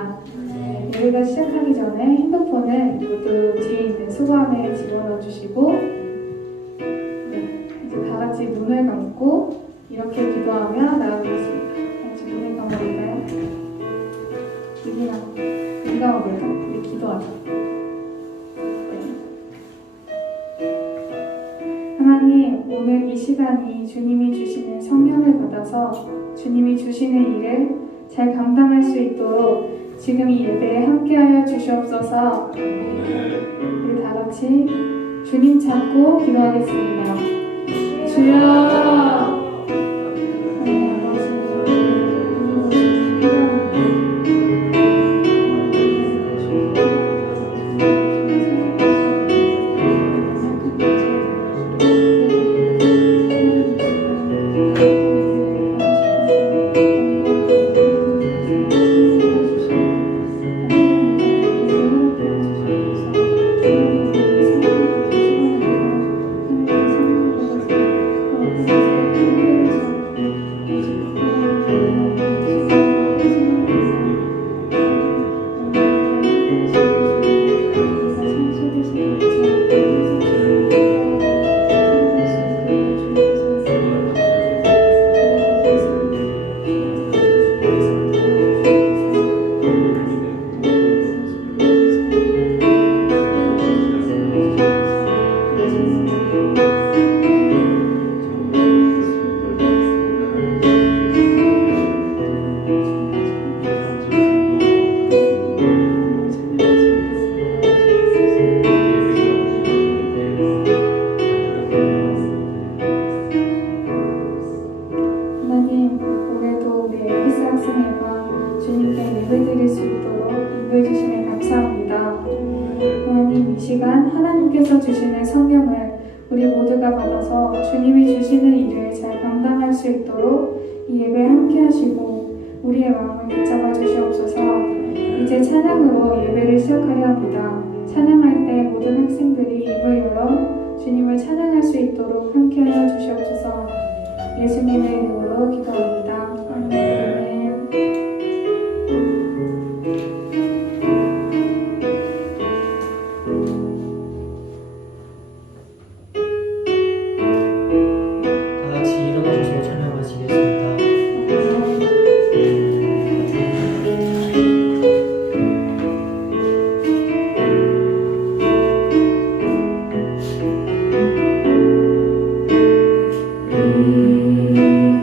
하겠습니다. 예배가 시작하기 전에 핸드폰은 모두 뒤에 있는 수건에 집어넣어 주시고 이제 다 같이 눈을 감고 이렇게 기도하며 나아가겠습니다. 같이 눈을 감아볼까요? 눈 감아볼까? 우리 기도하자. 하나님, 오늘 이 시간이 주님이 주시는 성령을 받아서 주님이 주시는 일을 잘 감당할 수 있도록 지금 이 예배에 함께하여 주시옵소서. 우리 다 같이 주님 찾고 기도하겠습니다. 주여! 예배드릴 수 있도록 인도해 주시면 감사합니다. 하나님, 이 시간 하나님께서 주시는 성령을 우리 모두가 받아서 주님이 주시는 일을 잘 감당할 수 있도록 이 예배에 함께 하시고 우리의 마음을 붙잡아 주시옵소서. 이제 찬양으로 예배를 시작하려 합니다. 찬양할 때 모든 학생들이 입을 열어 주님을 찬양할 수 있도록 함께하여 주시옵소서. 예수님의 이름으로 기도합니다. 아멘.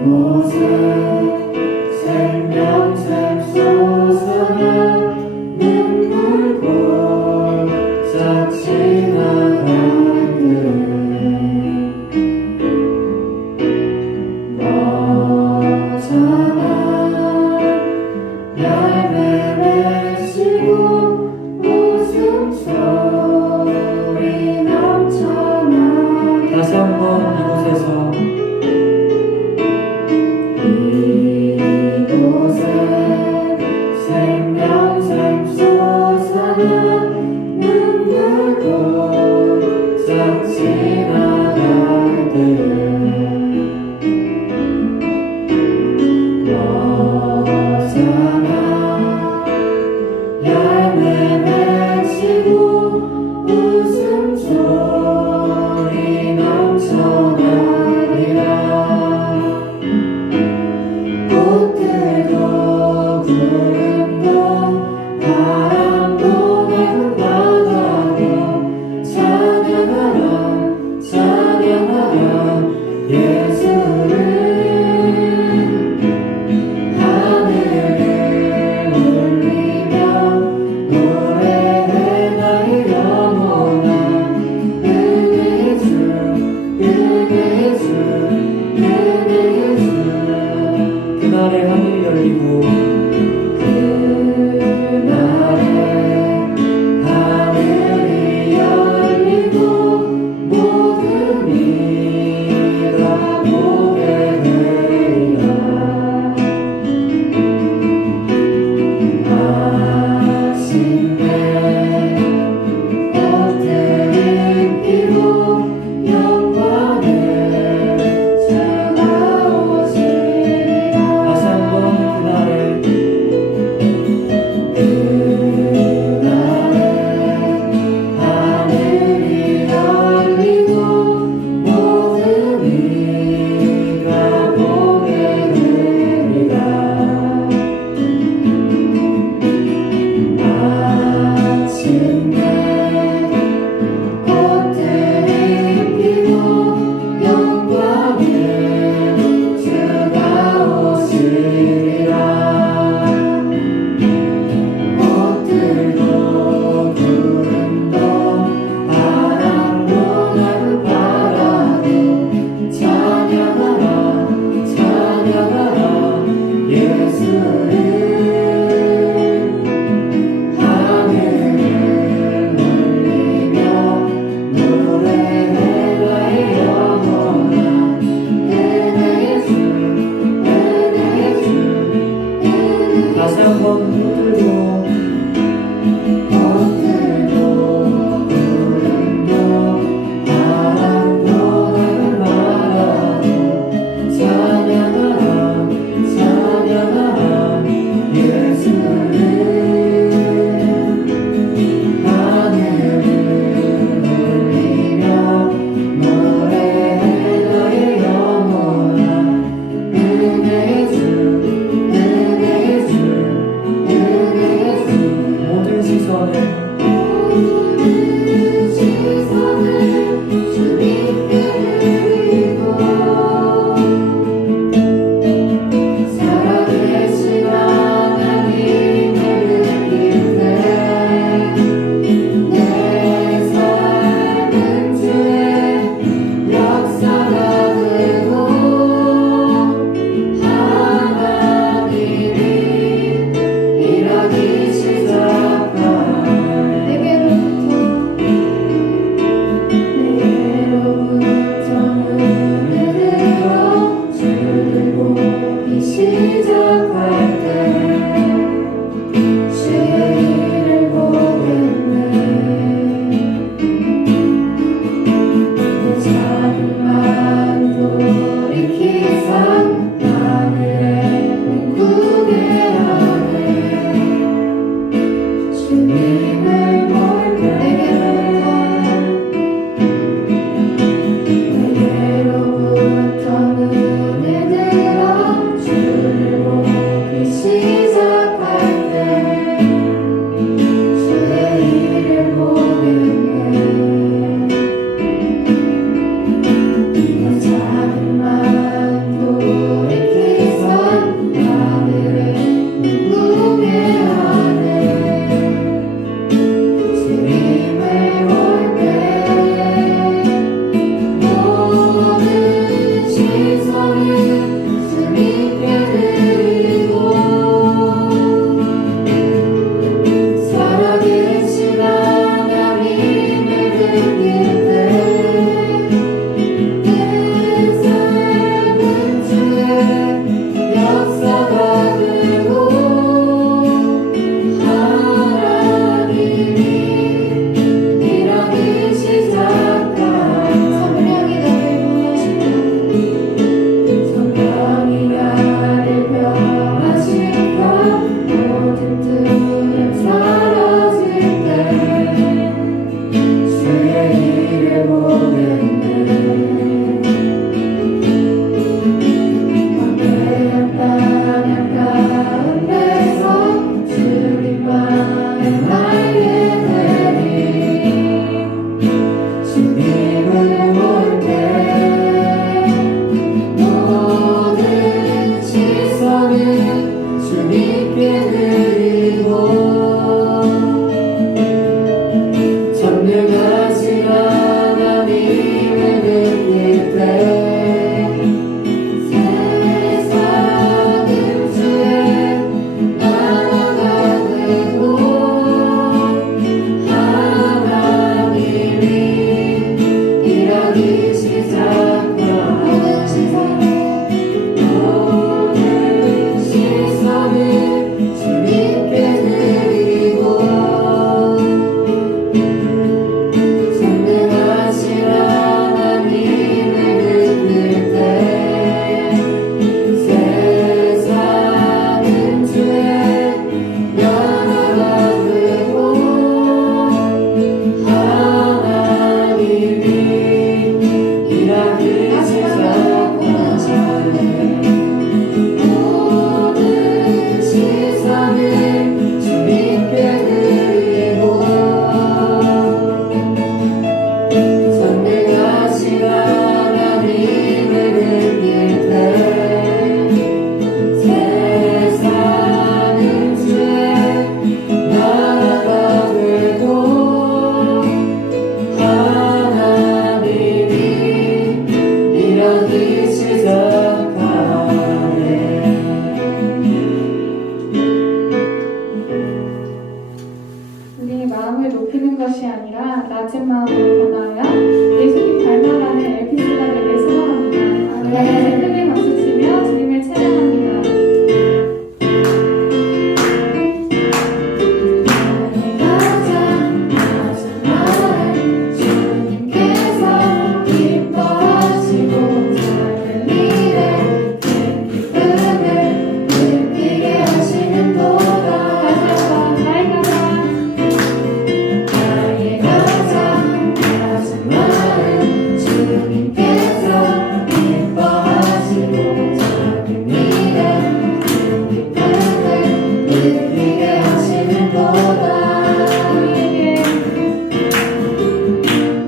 이곳은 낮은 마음으로 변화하여 예수님 닮아가는 엘피스가 되길 소망합니다. 네. 크게 박수 치며 주님을 찬양합니다.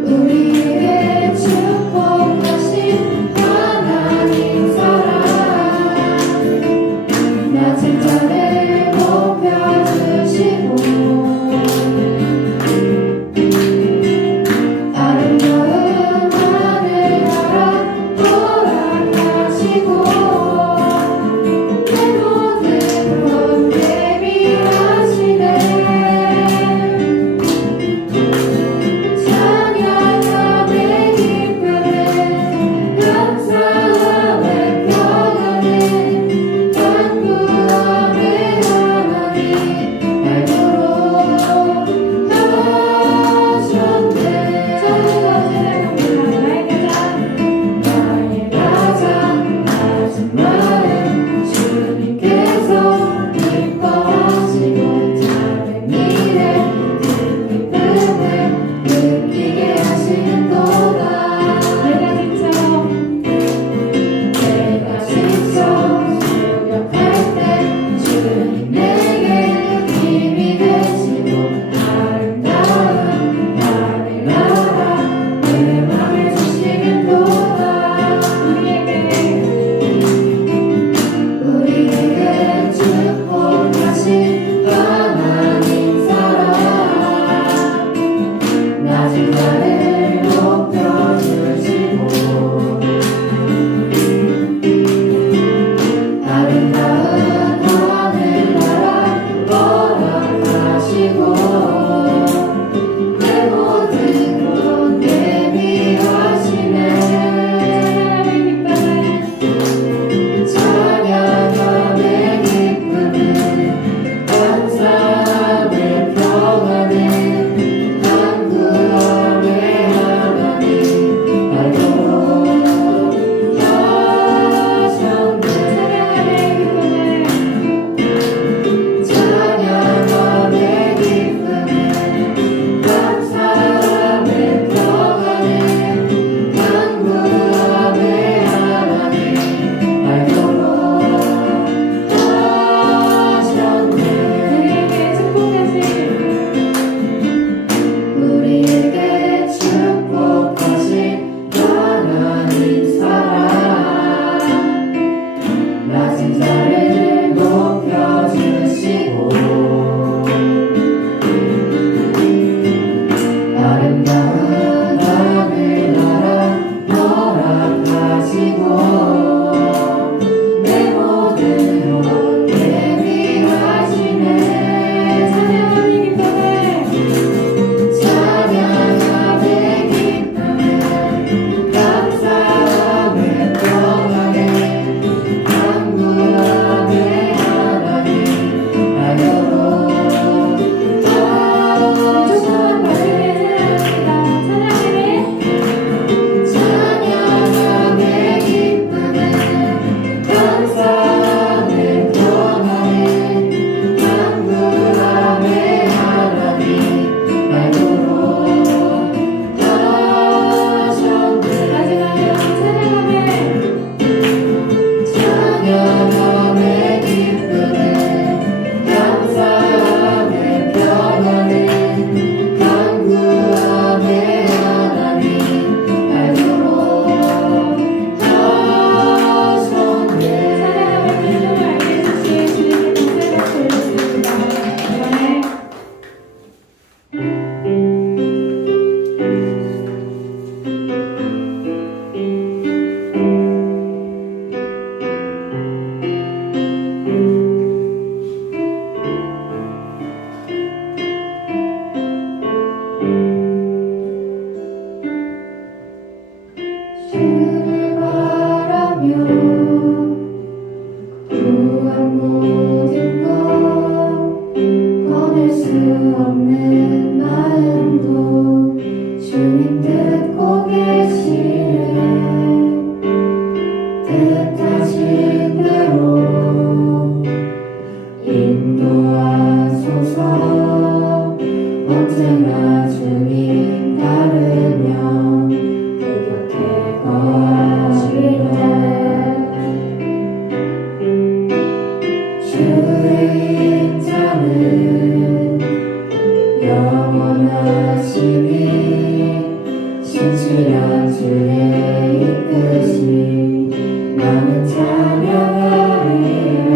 우리에게 축복하신 하나님 사랑 낮은 자를 높여주시고 아름다운 하늘나라 허락하시고 내 모든 것 대비하시네 찬양하네 기쁨에 감사함에 평안에 간구함에 하나님 날도록 하셨네 나의 가장 낮은 마음 주님께서 기뻐하시고 작은 일에 큰 기쁨을 느끼게 하시는도다 내가 지쳐 수력할 때 주님 내게 힘이 되시고 아름다운 하늘나라 내 맘에 주시는도다 우리에게 축복하신 하나님 사랑 낮은 자를 높여주시고 아름다운 하늘나라 허락하시고 내 모든 것 대비하시네 찬양함에 기쁨에 감사함에 평안에 간구함에 하나님 알도록 하셨네 찬양함에 기쁨에 감사함에 평안에 간구함에 하나님 알도록 우리에게 축복하신 하나님 사랑 낮은 자를 높여주시고 아름다운 하늘나라 허락하시고 내 모든 것 대비하시네 찬양함에 기쁨에 감사함에 평안에 간구함에 하나님 알도록 찬양함에 기쁨에 감사함에 평안에 간구함에 하나님 알도록 찬양함에 기쁨에 감사함에 평안에 간구함에 하나님 알도록 주를 바라며 구한 모든 것 꺼낼 수 없는 마음도 주님 듣고 계시네 뜻하신 대로 인도하소서 언제나 주님 따르며 그 곁에 거하실 때 주의 인자는 영원하시니 신실한 주의 이끄심 나는 찬양하리라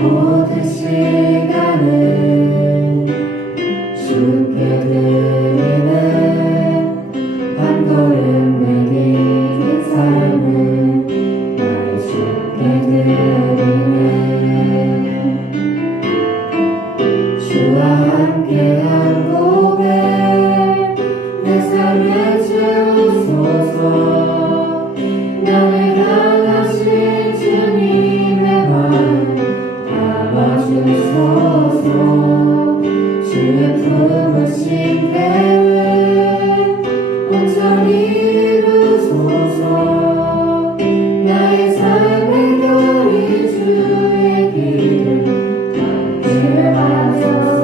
모든 시간을 주께 드리네 한 걸음 내딛는 삶을 나의 주께 드리네 주와 함께한 고백 내 삶을 채우소서 나를 향하신 주님의 마음 담아주소서 주의 품으신 계획 온전히 이루소서 나의 삶의 결이 주의 길을 함께 하소서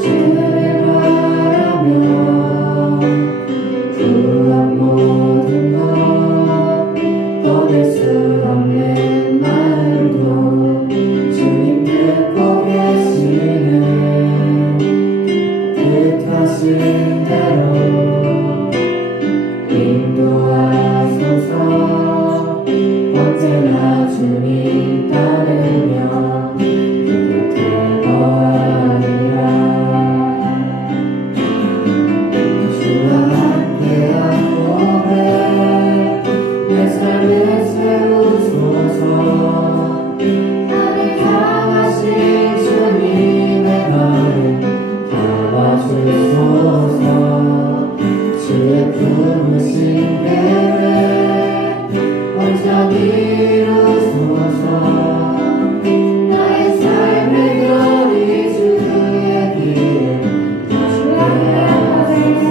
주를 바라며 구한 모든 것 꺼낼 수 없는 마음도 주님 듣고 계시네 뜻하신 대로 인도하소서 언제나 주님 따르며 그 곁에 거하리라 주와 함께한 고백 내 삶을 세우소서 나를 향하신 주님의 마음 담아주소서 주의 품으신 계획 온전히 이루소서 나의 삶의 결이 주의 길을 함께 하소서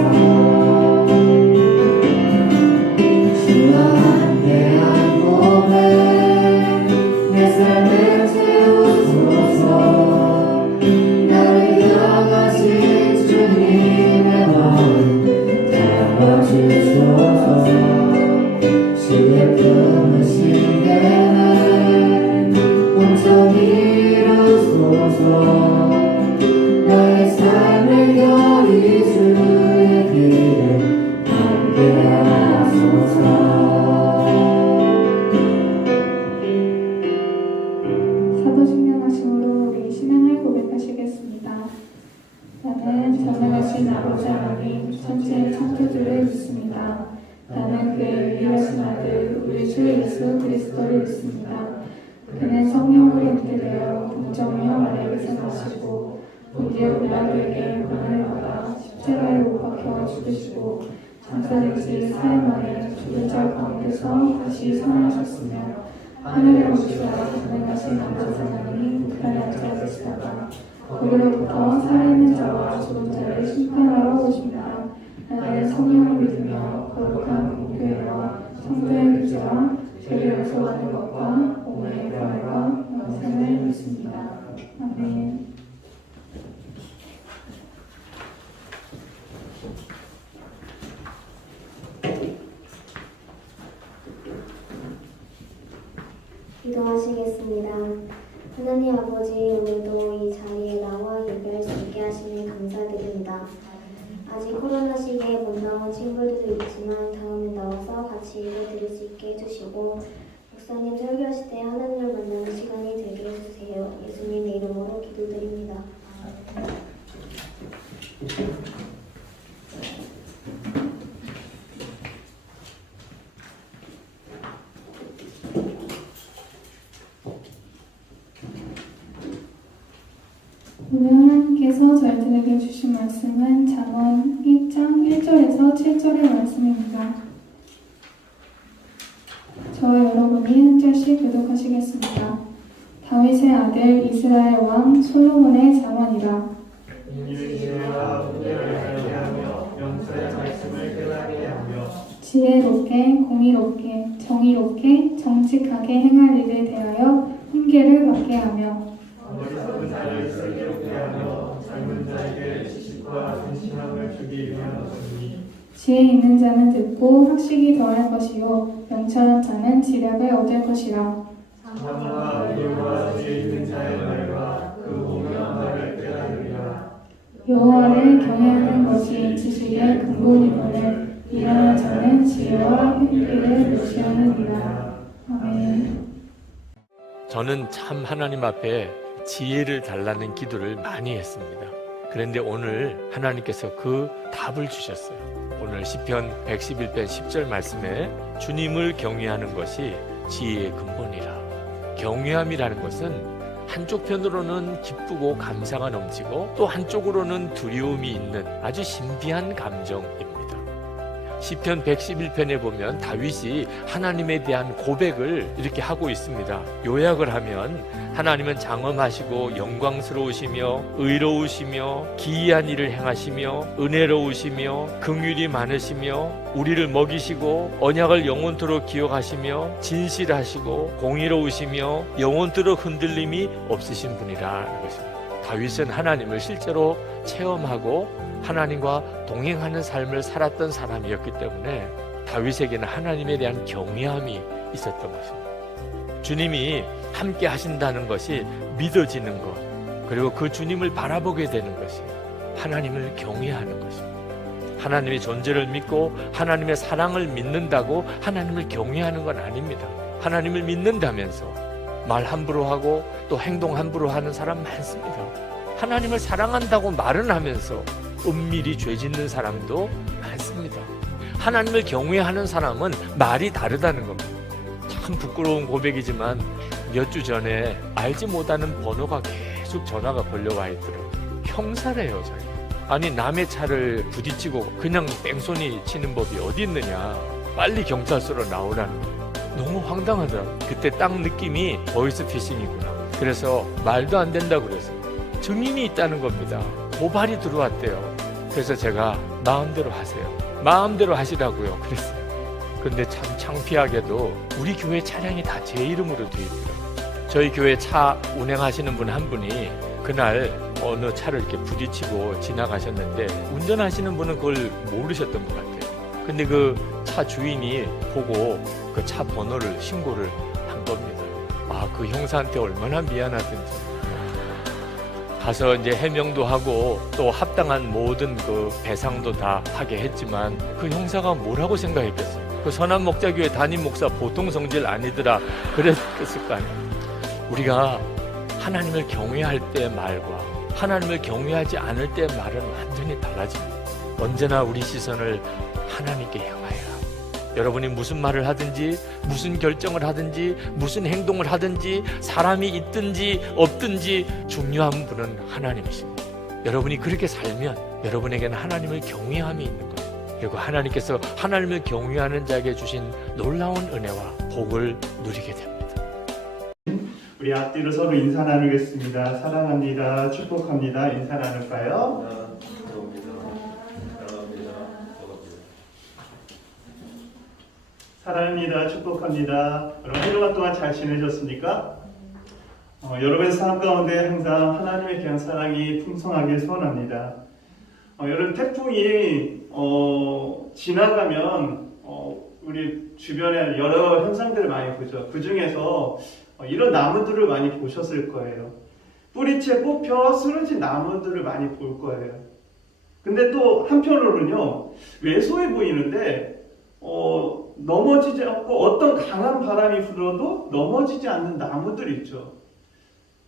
주와 함께한 고백 내 삶을 채우소서 나를 향하신 주님의 마음 담아주소서 주의 품으신 계획 온전히 이루소서 나의 삶의 결이 주의 길을 함께 하소서 사도신경 하심으로 우리 신앙을 고백하시겠습니다. 나는 전능하신 아버지 하나님 천지의 창조주를 믿습니다. 나는 그의 유일하신 아들 우리 주 예수 그리스도를 믿습니다. 그는 성령으로 잉태되어 동정녀 마리아에게서 나시고 본디오 빌라도에게 고난을 받아 십자가에 못 박혀 죽으시고 장사되지 사흘 만에 죽은 자 가운데서 다시 살아나셨으며 하늘에 오시사 전능하신 아버지 하나님 우편에 앉아 계시다가 거기로부터 살아있는 자와 죽은 자를 심판하러 오십니다. 나는 성령을 믿으며 거룩한 공교회와 성도의 교제와 죄를 용서하는 것과 몸의 부활과 영생을 믿습니다. 아멘. 기도하시겠습니다. 하나님 아버지, 오늘도 이 자리에 나와 예배할 수 있게 하시니 감사드립니다. 아직 코로나 시기에 못 나온 친구들도 있지만 다음에 나와서 같이 예배 드릴 수 있게 해주시고 목사님 설교하실 때 하나님을 만나는 시간이 되게 해주세요. 예수님의 이름으로 기도드립니다. 오늘 하나님께서 저희들에게 주신 말씀은 잠언 1장 1절에서 7절의 말씀입니다. 저와 여러분이 한 절씩 교독하시겠습니다. 다윗의 아들 이스라엘 왕 솔로몬의 잠언이라. 지혜롭게 공의롭게 정의롭게 정직하게 행할 일에 대하여 훈계를 받게 하며 어리석은 자를 슬기롭게 하며 젊은 자에게 지식과 신실함을 주기 위한 것이니 지혜 있는 자는 듣고 학식이 더할 것이요 명철한 자는 지략을 얻을 것이라. 나무와 의와 지혜 있는 자의 말과 그 오묘한 말을 깨달으리라. 여호와를 경외하는 것이 지식의 근본이거늘 미련한 자는 지혜와 획기를 무시하느니라. 아멘. 저는 참 하나님 앞에 지혜를 달라는 기도를 많이 했습니다. 그런데 오늘 하나님께서 그 답을 주셨어요. 오늘 시편 111편 10절 말씀에 주님을 경외하는 것이 지혜의 근본이라. 경외함이라는 것은 한쪽 편으로는 기쁘고 감사가 넘치고 또 한쪽으로는 두려움이 있는 아주 신비한 감정입니다. 시편 111편에 보면 다윗이 하나님에 대한 고백을 이렇게 하고 있습니다. 요약을 하면 하나님은 장엄하시고 영광스러우시며 의로우시며 기이한 일을 행하시며 은혜로우시며 긍휼이 많으시며 우리를 먹이시고 언약을 영원토록 기억하시며 진실하시고 공의로우시며 영원토록 흔들림이 없으신 분이라는 것입니다. 다윗은 하나님을 실제로 체험하고 하나님과 동행하는 삶을 살았던 사람이었기 때문에 다윗에게는 하나님에 대한 경외함이 있었던 것입니다. 주님이 함께 하신다는 것이 믿어지는 것, 그리고 그 주님을 바라보게 되는 것이 하나님을 경외하는 것입니다. 하나님의 존재를 믿고 하나님의 사랑을 믿는다고 하나님을 경외하는 건 아닙니다. 하나님을 믿는다면서 말 함부로 하고 또 행동 함부로 하는 사람 많습니다. 하나님을 사랑한다고 말은 하면서 은밀히 죄 짓는 사람도 많습니다. 하나님을 경외하는 사람은 말이 다르다는 겁니다. 참 부끄러운 고백이지만 몇 주 전에 알지 못하는 번호가 계속 전화가 걸려와 있더라고요. 형사래요, 저희. 아니 남의 차를 부딪히고 그냥 뺑소니 치는 법이 어디 있느냐. 빨리 경찰서로 나오라는 거예요. 너무 황당하더라고요. 그때 딱 느낌이 보이스피싱이구나. 그래서 말도 안 된다고 그랬어요. 증인이 있다는 겁니다. 고발이 들어왔대요. 그래서 제가 마음대로 하세요. 마음대로 하시라고요. 그랬어요. 근데 참 창피하게도 우리 교회 차량이 다 제 이름으로 돼 있더라고요. 저희 교회 차 운행하시는 분 한 분이 그날 어느 차를 이렇게 부딪히고 지나가셨는데 운전하시는 분은 그걸 모르셨던 것 같아요. 근데 그 차 주인이 보고 그 차 번호를 신고를 한 겁니다. 아, 그 형사한테 얼마나 미안하든지. 가서 이제 해명도 하고 또 합당한 모든 그 배상도 다 하게 했지만 그 형사가 뭐라고 생각했겠어요? 그 선한 목자교회 담임 목사 보통 성질 아니더라 그랬을 거 아니에요. 우리가 하나님을 경외할 때 말과 하나님을 경외하지 않을 때 말은 완전히 달라집니다. 언제나 우리 시선을 하나님께 향하여라. 여러분이 무슨 말을 하든지 무슨 결정을 하든지 무슨 행동을 하든지 사람이 있든지 없든지 중요한 분은 하나님이십니다. 여러분이 그렇게 살면 여러분에게는 하나님을 경외함이 있는 거예요. 그리고 하나님께서 하나님을 경외하는 자에게 주신 놀라운 은혜와 복을 누리게 됩니다. 우리 앞뒤로 서로 인사 나누겠습니다. 사랑합니다. 축복합니다. 인사 나눌까요? 사랑합니다. 축복합니다. 여러분 한 주간 동안 잘 지내셨습니까? 여러분의 삶 가운데 항상 하나님의 귀한 사랑이 풍성하길 소원합니다. 여러분 태풍이 지나가면 우리 주변에 여러 현상들을 많이 보죠. 그 중에서 이런 나무들을 많이 보셨을 거예요. 뿌리채 뽑혀 쓰러진 나무들을 많이 볼 거예요. 근데 또 한편으로는요, 왜소해 보이는데 넘어지지 않고 어떤 강한 바람이 불어도 넘어지지 않는 나무들이 있죠.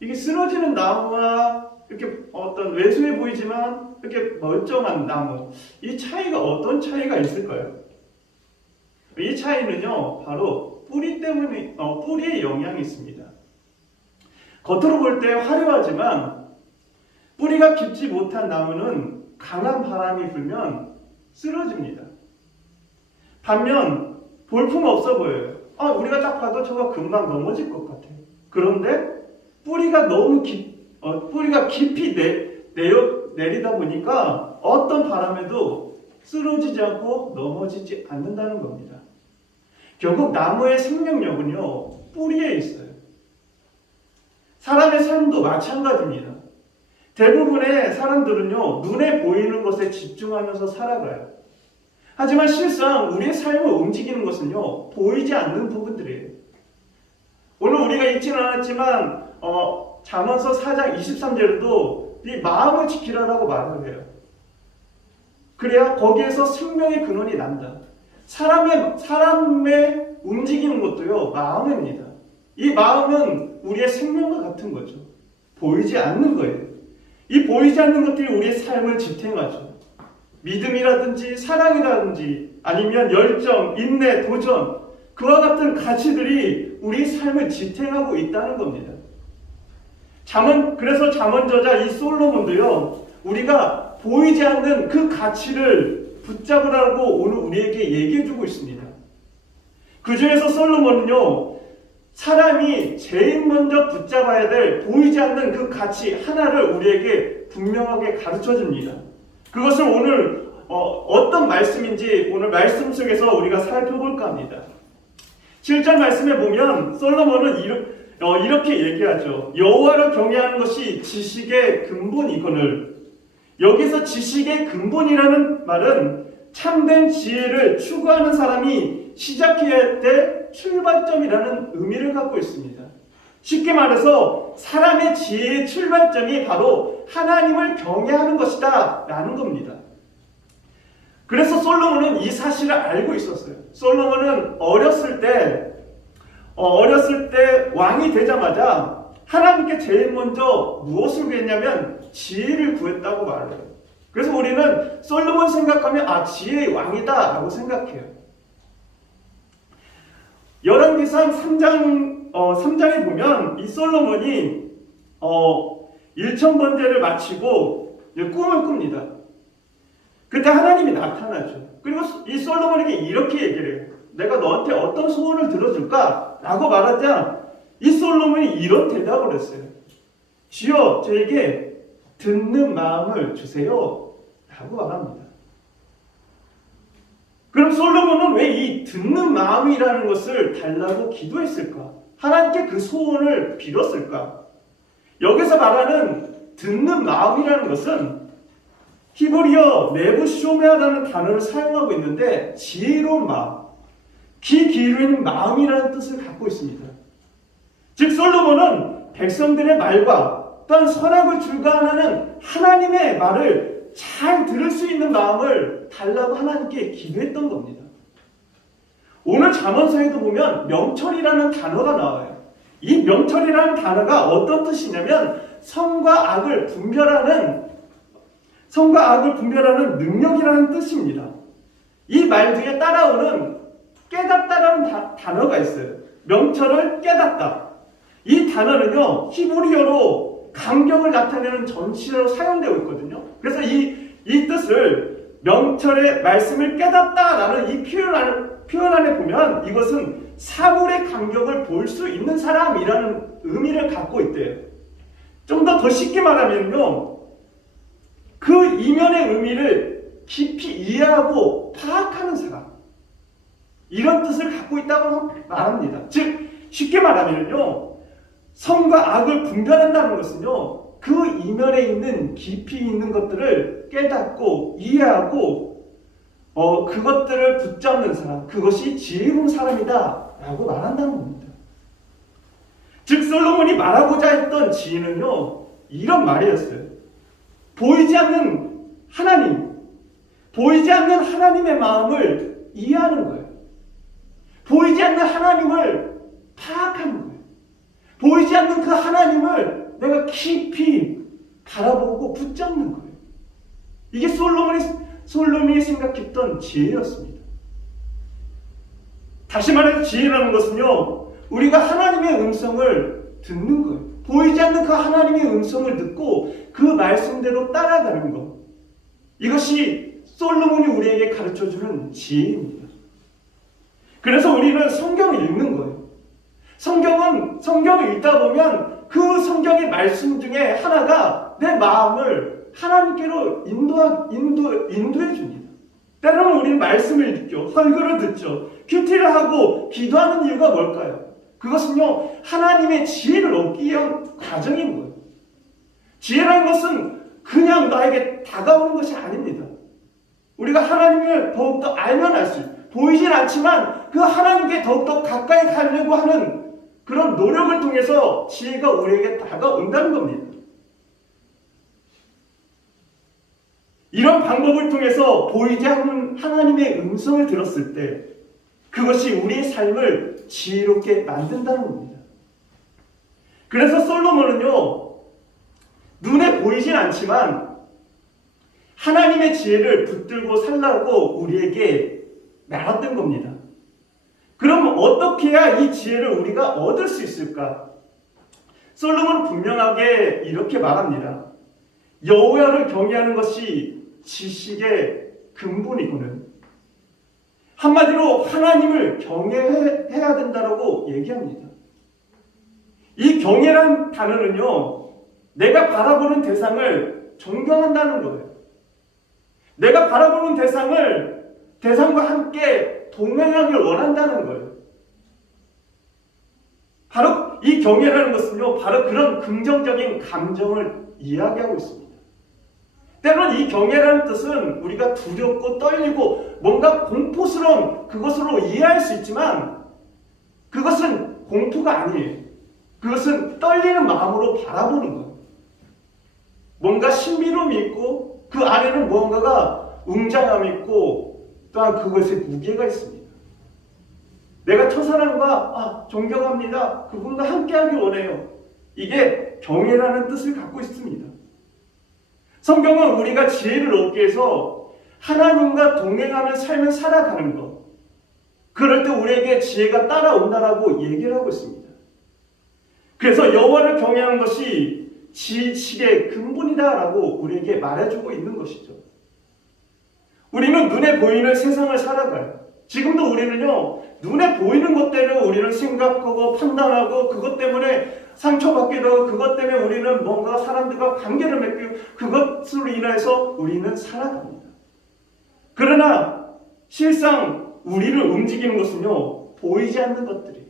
이게 쓰러지는 나무와 이렇게 어떤 왜소해 보이지만 이렇게 멀쩡한 나무, 이 차이가 어떤 차이가 있을까요? 이 차이는요, 바로 뿌리 때문에 뿌리의 영향이 있습니다. 겉으로 볼 때 화려하지만 뿌리가 깊지 못한 나무는 강한 바람이 불면 쓰러집니다. 반면 볼품 없어 보여요. 우리가 딱 봐도 저거 금방 넘어질 것 같아요. 그런데 뿌리가 너무 뿌리가 깊이 내리다 보니까 어떤 바람에도 쓰러지지 않고 넘어지지 않는다는 겁니다. 결국 나무의 생명력은요, 뿌리에 있어요. 사람의 삶도 마찬가지입니다. 대부분의 사람들은요, 눈에 보이는 것에 집중하면서 살아가요. 하지만 실상 우리의 삶을 움직이는 것은요, 보이지 않는 부분들이에요. 오늘 우리가 읽지는 않았지만 잠언서 4장 23절에도 이 마음을 지키라라고 말을 해요. 그래야 거기에서 생명의 근원이 난다. 사람의 움직이는 것도요, 마음입니다. 이 마음은 우리의 생명과 같은 거죠. 보이지 않는 거예요. 이 보이지 않는 것들이 우리의 삶을 지탱하죠. 믿음이라든지 사랑이라든지 아니면 열정, 인내, 도전, 그와 같은 가치들이 우리 삶을 지탱하고 있다는 겁니다. 그래서 잠언저자 이 솔로몬도요, 우리가 보이지 않는 그 가치를 붙잡으라고 오늘 우리에게 얘기해주고 있습니다. 그 중에서 솔로몬은요, 사람이 제일 먼저 붙잡아야 될 보이지 않는 그 가치 하나를 우리에게 분명하게 가르쳐줍니다. 그것을 오늘 어떤 말씀인지 오늘 말씀 속에서 우리가 살펴볼까 합니다. 7절 말씀에 보면 솔로몬은 이렇게 얘기하죠. 여호와를 경외하는 것이 지식의 근본이거늘. 여기서 지식의 근본이라는 말은 참된 지혜를 추구하는 사람이 시작해야 될 출발점이라는 의미를 갖고 있습니다. 쉽게 말해서 사람의 지혜의 출발점이 바로 하나님을 경외하는 것이다 라는 겁니다. 그래서 솔로몬은 이 사실을 알고 있었어요. 솔로몬은 어렸을 때 왕이 되자마자 하나님께 제일 먼저 무엇을 구했냐면 지혜를 구했다고 말해요. 그래서 우리는 솔로몬 생각하면 지혜의 왕이다 라고 생각해요. 열왕기상 3장에 보면 이 솔로몬이 1000번제를 마치고 꿈을 꿉니다. 그때 하나님이 나타나죠. 그리고 이 솔로몬에게 이렇게 얘기를 해요. 내가 너한테 어떤 소원을 들어줄까? 라고 말하자 이 솔로몬이 이런 대답을 했어요. 주여, 저에게 듣는 마음을 주세요. 라고 말합니다. 그럼 솔로몬은 왜 이 듣는 마음이라는 것을 달라고 기도했을까? 하나님께 그 소원을 빌었을까? 여기서 말하는 듣는 마음이라는 것은 히브리어 네부쇼메아라는 단어를 사용하고 있는데 지혜로운 마음, 귀 기울이는 마음이라는 뜻을 갖고 있습니다. 즉 솔로몬은 백성들의 말과 또한 선악을 줄과하는 하나님의 말을 잘 들을 수 있는 마음을 달라고 하나님께 기도했던 겁니다. 오늘 잠언서에도 보면 명철이라는 단어가 나와요. 이 명철이라는 단어가 어떤 뜻이냐면 선과 악을 분별하는 능력이라는 뜻입니다. 이 말 뒤에 따라오는 깨닫다라는 단어가 있어요. 명철을 깨닫다. 이 단어는요, 히브리어로 감격을 나타내는 전치사로 사용되고 있거든요. 그래서 이 뜻을 명철의 말씀을 깨닫다라는 이 표현 안에 보면 이것은 사물의 감격을 볼 수 있는 사람이라는 의미를 갖고 있대요. 좀 더 쉽게 말하면요, 그 이면의 의미를 깊이 이해하고 파악하는 사람, 이런 뜻을 갖고 있다고 말합니다. 즉 쉽게 말하면요, 선과 악을 분별한다는 것은요, 그 이면에 있는 깊이 있는 것들을 깨닫고 이해하고 그것들을 붙잡는 사람, 그것이 지혜로운 사람이다 라고 말한다는 겁니다. 즉 솔로몬이 말하고자 했던 지혜는요, 이런 말이었어요. 보이지 않는 하나님의 마음을 이해하는 거예요. 보이지 않는 하나님을 파악하는 거예요. 보이지 않는 그 하나님을 내가 깊이 바라보고 붙잡는 거예요. 이게 솔로몬이 생각했던 지혜였습니다. 다시 말해서 지혜라는 것은요, 우리가 하나님의 음성을 듣는 거예요. 보이지 않는 그 하나님의 음성을 듣고 그 말씀대로 따라가는 것. 이것이 솔로몬이 우리에게 가르쳐주는 지혜입니다. 그래서 우리는 성경을 읽는 거예요. 성경을 읽다 보면 그 성경의 말씀 중에 하나가 내 마음을 하나님께로 인도해 줍니다. 때로는 우리는 말씀을 읽죠. 설교를 듣죠. 큐티를 하고 기도하는 이유가 뭘까요? 그것은요, 하나님의 지혜를 얻기 위한 과정인 거예요. 지혜라는 것은 그냥 나에게 다가오는 것이 아닙니다. 우리가 하나님을 더욱더 알면 알수록 보이진 않지만 그 하나님께 더욱더 가까이 가려고 하는 그런 노력을 통해서 지혜가 우리에게 다가온다는 겁니다. 이런 방법을 통해서 보이지 않는 하나님의 음성을 들었을 때 그것이 우리의 삶을 지혜롭게 만든다는 겁니다. 그래서 솔로몬은요, 눈에 보이진 않지만 하나님의 지혜를 붙들고 살라고 우리에게 말했던 겁니다. 그럼 어떻게 해야 이 지혜를 우리가 얻을 수 있을까? 솔로몬은 분명하게 이렇게 말합니다. 여호와를 경외하는 것이 지식의 근본이거든. 한마디로 하나님을 경외해야 된다고 얘기합니다. 이 경외란 단어는요, 내가 바라보는 대상을 존경한다는 거예요. 내가 바라보는 대상과 함께 동행하길 원한다는 거예요. 바로 이 경외라는 것은요, 바로 그런 긍정적인 감정을 이야기하고 있습니다. 때로는 이 경외라는 뜻은 우리가 두렵고 떨리고 뭔가 공포스러운 그것으로 이해할 수 있지만 그것은 공포가 아니에요. 그것은 떨리는 마음으로 바라보는 거예요. 뭔가 신비로움이 있고 그 안에는 무언가가 웅장함이 있고 또한 그것에 무게가 있습니다. 내가 첫사랑과 존경합니다. 그분과 함께하길 원해요. 이게 경외라는 뜻을 갖고 있습니다. 성경은 우리가 지혜를 얻기 위해서 하나님과 동행하는 삶을 살아가는 것, 그럴 때 우리에게 지혜가 따라온다라고 얘기를 하고 있습니다. 그래서 여호와를 경외하는 것이 지식의 근본이다라고 우리에게 말해주고 있는 것이죠. 우리는 눈에 보이는 세상을 살아가요. 지금도 우리는요, 눈에 보이는 것 때문에 우리는 생각하고 판단하고 그것 때문에 상처받기도 하고 그것 때문에 우리는 뭔가 사람들과 관계를 맺고 그것으로 인해서 우리는 살아갑니다. 그러나 실상 우리를 움직이는 것은요, 보이지 않는 것들이에요.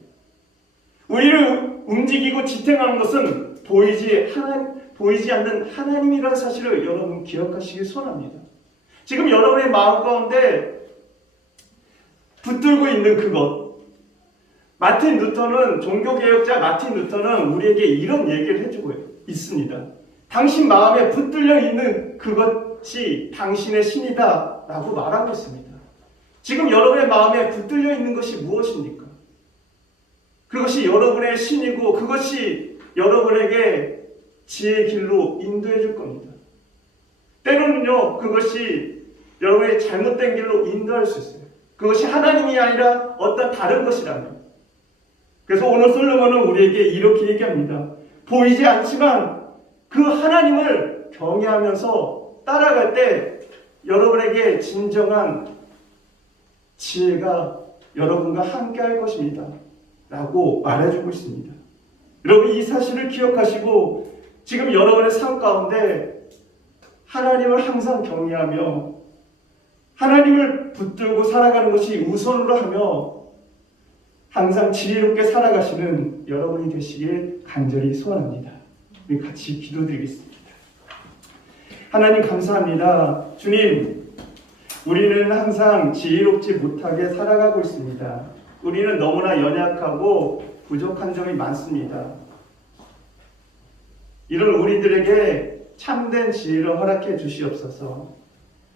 우리를 움직이고 지탱하는 것은 보이지 않는 하나님이라는 사실을 여러분 기억하시길 소원합니다. 지금 여러분의 마음 가운데 붙들고 있는 그것, 종교개혁자 마틴 루터는 우리에게 이런 얘기를 해주고 있습니다. 당신 마음에 붙들려 있는 그것이 당신의 신이다 라고 말하고 있습니다. 지금 여러분의 마음에 붙들려 있는 것이 무엇입니까? 그것이 여러분의 신이고 그것이 여러분에게 지혜의 길로 인도해 줄 겁니다. 때로는요, 그것이 여러분의 잘못된 길로 인도할 수 있어요. 그것이 하나님이 아니라 어떤 다른 것이라면. 그래서 오늘 솔로몬은 우리에게 이렇게 얘기합니다. 보이지 않지만 그 하나님을 경외하면서 따라갈 때 여러분에게 진정한 지혜가 여러분과 함께 할 것입니다 라고 말해주고 있습니다. 여러분, 이 사실을 기억하시고 지금 여러분의 삶 가운데 하나님을 항상 경외하며 하나님을 붙들고 살아가는 것이 우선으로 하며 항상 지혜롭게 살아가시는 여러분이 되시길 간절히 소원합니다. 우리 같이 기도드리겠습니다. 하나님 감사합니다. 주님, 우리는 항상 지혜롭지 못하게 살아가고 있습니다. 우리는 너무나 연약하고 부족한 점이 많습니다. 이런 우리들에게 참된 지혜를 허락해 주시옵소서.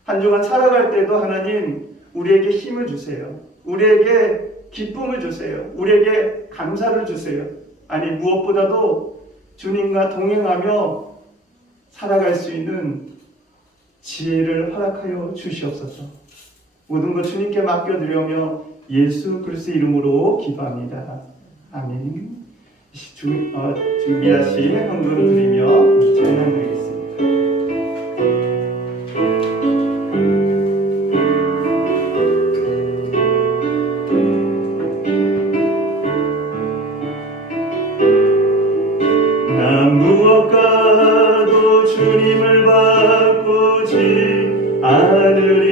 한 주간 살아갈 때도 하나님 우리에게 힘을 주세요. 우리에게 기쁨을 주세요. 우리에게 감사를 주세요. 아니, 무엇보다도 주님과 동행하며 살아갈 수 있는 지혜를 허락하여 주시옵소서. 모든 것 주님께 맡겨드리며 예수 그리스도의 이름으로 기도합니다. 아멘. 준비하신 헌금 드리며 찬양 드리겠습니다. 난 무엇과도 주님을 바꾸지 않으리.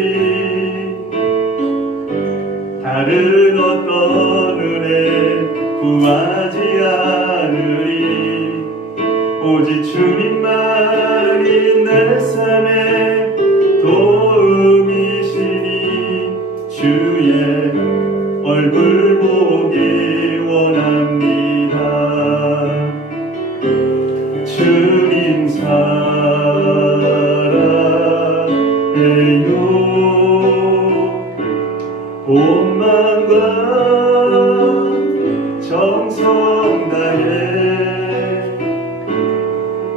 다른 어떤 은혜 구하지 않으리. 오직 주님만이 내 삶의 도움이시니 주의 얼굴 보기 원합니다. 주님 사랑해요 온 마음과 정성 다해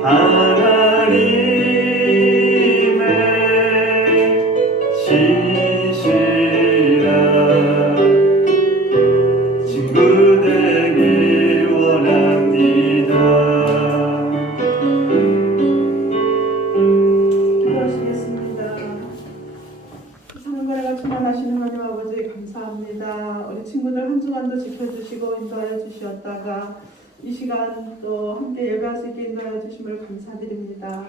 하나님의 시시라 친구 되길 원합니다. 기도하시겠습니다. 사랑과를 충만하시는 하나님 아버지 감사합니다. 우리 친구들 한 주간도 지켜주시고 인도하여 주시었다가 이 시간 또 함께 예배할 수 있게 인도하여 주심을 감사드립니다.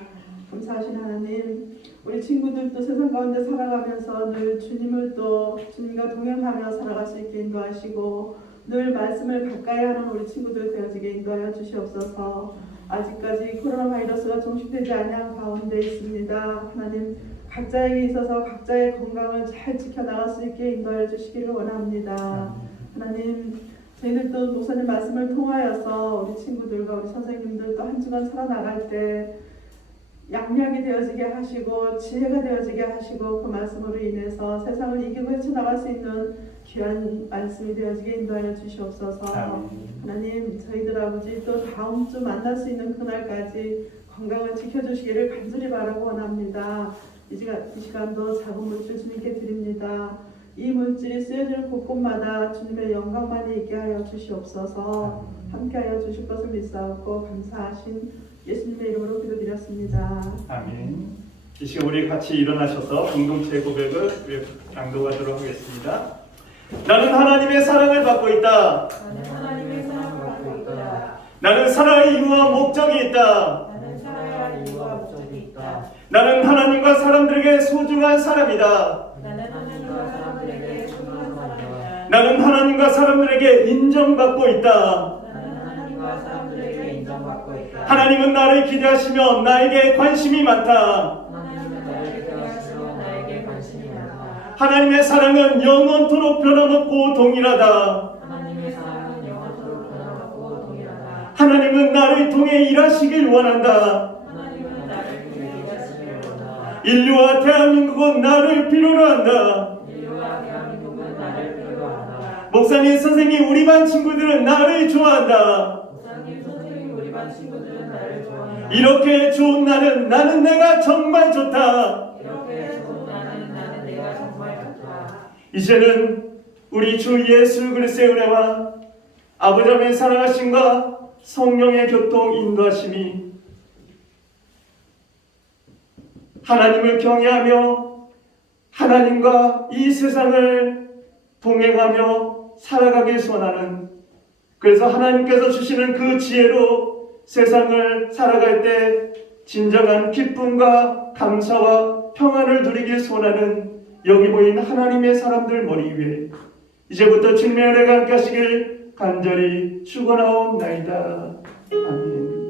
감사하신 하나님, 우리 친구들도 세상 가운데 살아가면서 늘 주님을 또 주님과 동행하며 살아갈 수 있게 인도하시고 늘 말씀을 가까이 하는 우리 친구들 되어지게 인도하여 주시옵소서. 아직까지 코로나 바이러스가 종식되지 않은 가운데 있습니다. 하나님, 각자에게 있어서 각자의 건강을 잘 지켜나갈 수 있게 인도하여 주시기를 원합니다. 하나님, 저희들도 목사님 말씀을 통하여서 우리 친구들과 우리 선생님들도 한 주간 살아나갈 때 양약이 되어지게 하시고 지혜가 되어지게 하시고 그 말씀으로 인해서 세상을 이기고 헤쳐나갈 수 있는 귀한 말씀이 되어지게 인도하여 주시옵소서. 하나님, 저희들 아버지 또 다음 주 만날 수 있는 그날까지 건강을 지켜주시기를 간절히 바라고 원합니다. 이 시간도 작은 물질 주님께 드립니다. 이 물질이 쓰여지는 곳곳마다 주님의 영광만이 있게 하여 주시옵소서. 함께하여 주실 것을 믿사옵고 감사하신 예수님의 이름으로 기도드렸습니다. 아멘. 이 시간 우리 같이 일어나셔서 공동체 고백을 낭독하도록 하겠습니다. 나는 하나님의 사랑을 받고 있다. 나는 하나님의 사랑을 받고 있다. 나는 살아야 이유와 목적이 있다. 나는 살아야 할 이유와 목적이 있다. 나는 하나님과 사람들에게 소중한 사람이다. 나는 하나님과 사람들에게 소중한 사람이다. 나는 하나님과 사람들에게 인정받고 있다. 나는 하나님과 사람들에게 인정받고 있다. 하나님은 나를 기대하시며 나에게 관심이 많다. 하나님은 나를 기대하시며 나에게 관심이 많다. 하나님의 사랑은 영원토록 변함없고 동일하다. 하나님의 사랑은 영원토록 변함없고 동일하다. 하나님은 나를 통해 일하시길 원한다. 하나님은 나를 통해 일하시길 원한다. 인류와 대한민국은 나를 필요로 한다. 인류와 대한민국은 나를 필요로 한다. 목사님, 선생님, 우리 반 친구들은 나를 좋아한다. 목사님, 선생님, 우리 반 친구들은 나를 좋아한다. 이렇게 좋은 나는 내가 정말 좋다. 이렇게 좋은 나는 내가 정말 좋다. 이제는 우리 주 예수 그리스도의 은혜와 아버지 하나님의 사랑하심과 성령의 교통 인도하심이 하나님을 경외하며 하나님과 이 세상을 동행하며 살아가길 소원하는, 그래서 하나님께서 주시는 그 지혜로 세상을 살아갈 때 진정한 기쁨과 감사와 평안을 누리길 소원하는 여기 모인 하나님의 사람들 머리 위에 이제부터 주님의 은혜가 함께 하시길 간절히 축원하옵나이다. 아멘.